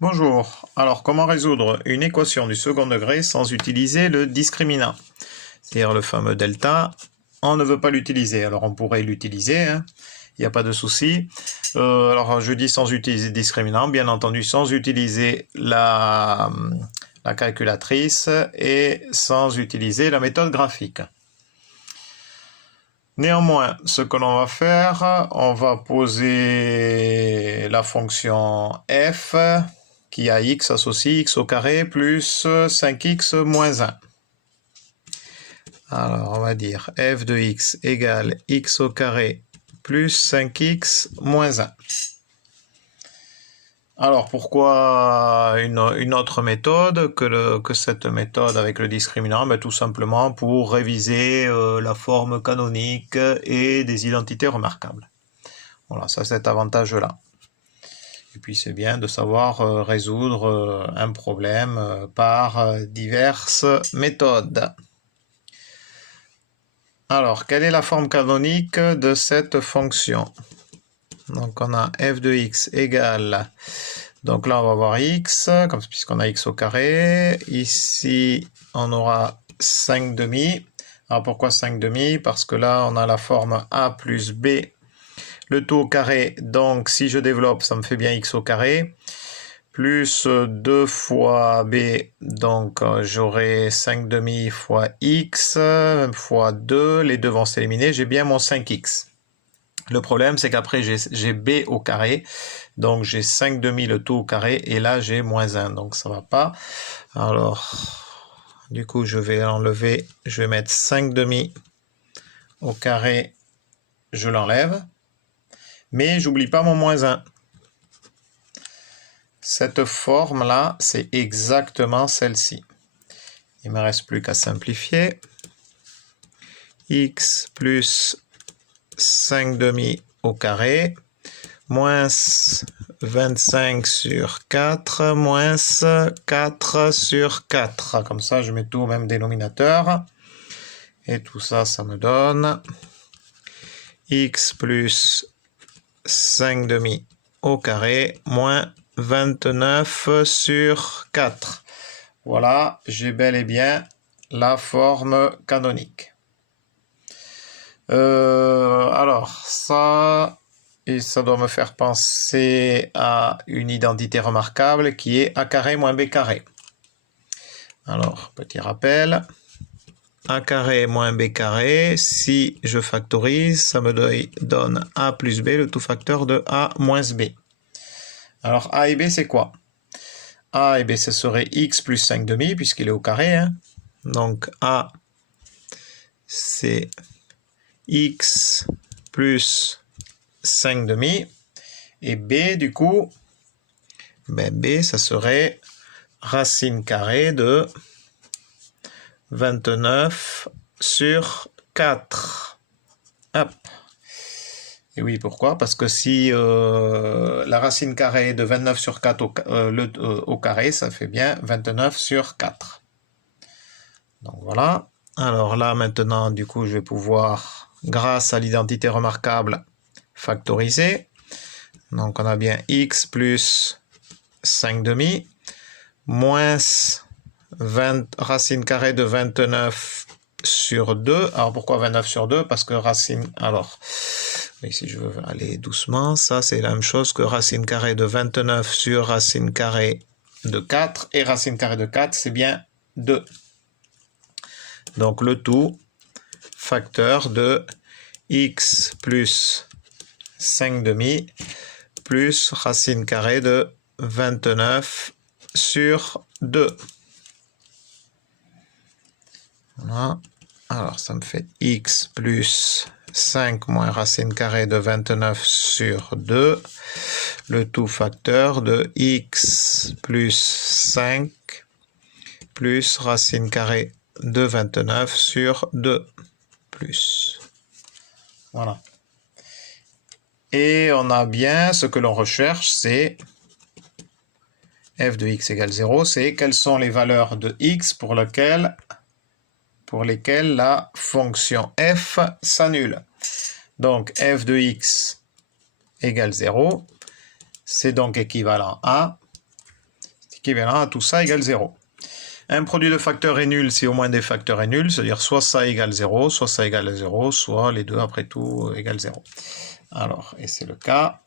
Bonjour, alors comment résoudre une équation du second degré sans utiliser le discriminant? C'est-à-dire le fameux delta, on ne veut pas l'utiliser, alors on pourrait l'utiliser, hein, il n'y a pas de souci. Alors je dis sans utiliser le discriminant, bien entendu sans utiliser la calculatrice et sans utiliser la méthode graphique. Néanmoins, ce que l'on va faire, on va poser la fonction f qui a x associé x au carré plus 5x moins 1. Alors, on va dire f de x égale x au carré plus 5x moins 1. Alors, pourquoi une autre méthode que cette méthode avec le discriminant? Tout simplement pour réviser la forme canonique et des identités remarquables. Voilà, ça c'est cet avantage-là. Et puis c'est bien de savoir résoudre un problème par diverses méthodes. Alors, quelle est la forme canonique de cette fonction? Donc on a f de x égale, donc là on va avoir x, puisqu'on a x au carré. Ici on aura 5 demi. Alors pourquoi 5 demi? Parce que là on a la forme a plus b, le tout au carré, donc si je développe ça me fait bien x au carré, plus 2 fois b, donc j'aurai 5 demi fois x, fois 2, les deux vont s'éliminer, j'ai bien mon 5x. Le problème, c'est qu'après, j'ai b au carré, donc j'ai 5 demi le tout au carré, et là, j'ai moins 1, donc ça va pas. Alors, du coup, je vais enlever, je vais mettre 5 demi au carré, je l'enlève, mais j'oublie pas mon moins 1. Cette forme-là, c'est exactement celle-ci. Il ne me reste plus qu'à simplifier. X plus 5 demi au carré, moins 25 sur 4, moins 4 sur 4. Comme ça, je mets tout au même dénominateur. Et tout ça, ça me donne x plus 5 demi au carré, moins 29 sur 4. Voilà, j'ai bel et bien la forme canonique. Alors, ça doit me faire penser à une identité remarquable qui est a carré moins b carré. Alors, petit rappel, a carré moins b carré, si je factorise, ça me donne a plus b, le tout facteur de a moins b. Alors, a et b, c'est quoi? A et b, ce serait x plus 5 demi, puisqu'il est au carré, hein. Donc, a, c'est x plus 5 demi, et b du coup, b ça serait racine carrée de 29 sur 4. Hop. Et oui, pourquoi? Parce que si la racine carrée de 29 sur 4 au carré, ça fait bien 29 sur 4. Donc voilà. Alors là, maintenant, du coup, je vais pouvoir, grâce à l'identité remarquable, factoriser. Donc on a bien x plus 5 demi, moins 20, racine carrée de 29 sur 2. Alors pourquoi 29 sur 2? Parce que racine... Alors, ici je veux aller doucement. Ça, c'est la même chose que racine carrée de 29 sur racine carrée de 4. Et racine carrée de 4, c'est bien 2. Donc le tout facteur de x plus 5 demi plus racine carrée de 29 sur 2. Voilà. Alors ça me fait x plus 5 moins racine carrée de 29 sur 2. Le tout facteur de x plus 5 plus racine carrée de 29 sur 2 plus. Voilà. Et on a bien ce que l'on recherche, c'est f de x égale 0, c'est quelles sont les valeurs de x pour lesquelles la fonction f s'annule. Donc f de x égale 0, c'est donc équivalent à équivalent à tout ça égale 0. Un produit de facteurs est nul si au moins des facteurs est nul, c'est-à-dire soit ça égale 0, soit ça égale 0, soit les deux après tout égale 0. Alors, et c'est le cas.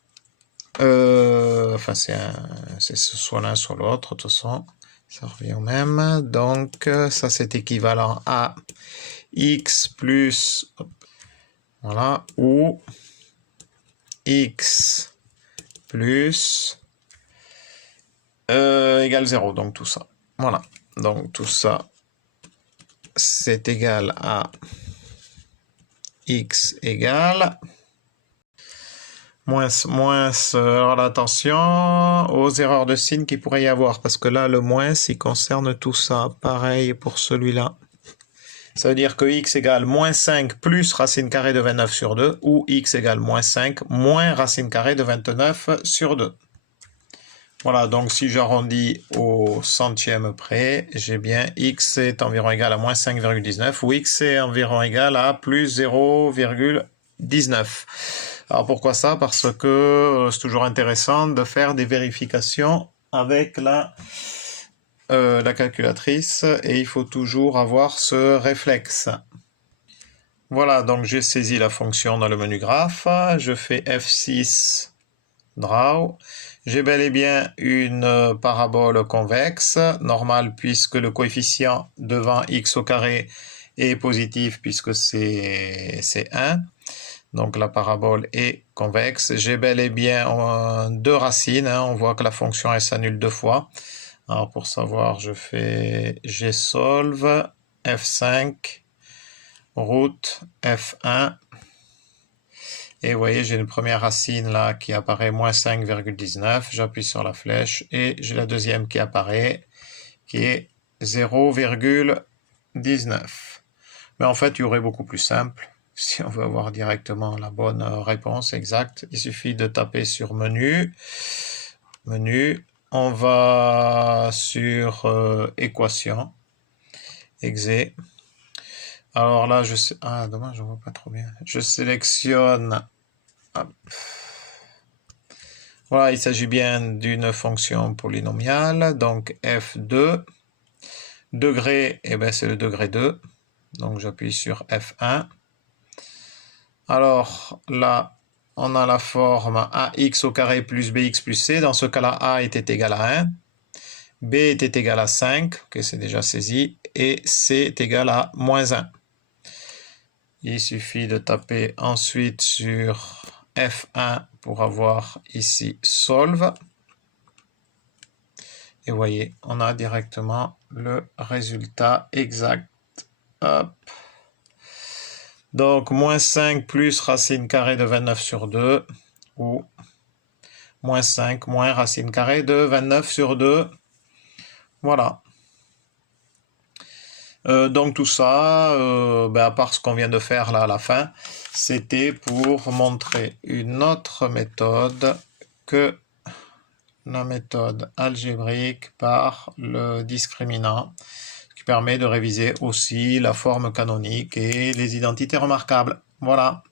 Enfin, c'est soit l'un soit l'autre, de toute façon, ça revient au même. Donc, ça c'est équivalent à x plus, voilà, ou x plus égale 0, donc tout ça. Voilà, donc tout ça, c'est égal à x égale moins, alors attention aux erreurs de signe qu'il pourrait y avoir, parce que là, le moins, il concerne tout ça. Pareil pour celui-là. Ça veut dire que x égale moins 5 plus racine carrée de 29 sur 2, ou x égale moins 5 moins racine carrée de 29 sur 2. Voilà, donc si j'arrondis au centième près, j'ai bien x est environ égal à moins 5,19, ou x est environ égal à plus 0,19. Alors pourquoi ça? Parce que c'est toujours intéressant de faire des vérifications avec la calculatrice, et il faut toujours avoir ce réflexe. Voilà, donc j'ai saisi la fonction dans le menu graphe, je fais F6 draw, j'ai bel et bien une parabole convexe, normale puisque le coefficient devant x au carré est positif puisque c'est 1. Donc la parabole est convexe. J'ai bel et bien deux racines, hein. On voit que la fonction elle s'annule deux fois. Alors pour savoir, je fais gsolve F5 root F1. Et vous voyez, j'ai une première racine là qui apparaît moins 5,19. J'appuie sur la flèche et j'ai la deuxième qui apparaît qui est 0,19. Mais en fait, il y aurait beaucoup plus simple. Si on veut avoir directement la bonne réponse exacte, il suffit de taper sur menu. On va sur équation, exe. Alors là, dommage, je vois pas trop bien. Je sélectionne. Hop. Voilà, il s'agit bien d'une fonction polynomiale. Donc f2. Degré, eh ben c'est le degré 2. Donc j'appuie sur F1. Alors là, on a la forme ax au carré plus bx plus c. Dans ce cas-là, a était égal à 1. B était égal à 5, que c'est déjà saisi. Et c est égal à moins 1. Il suffit de taper ensuite sur F1 pour avoir ici solve. Et vous voyez, on a directement le résultat exact. Hop. Donc, moins 5 plus racine carrée de 29 sur 2, ou moins 5 moins racine carrée de 29 sur 2. Voilà. Donc tout ça, à part ce qu'on vient de faire là à la fin, c'était pour montrer une autre méthode que la méthode algébrique par le discriminant, qui permet de réviser aussi la forme canonique et les identités remarquables. Voilà.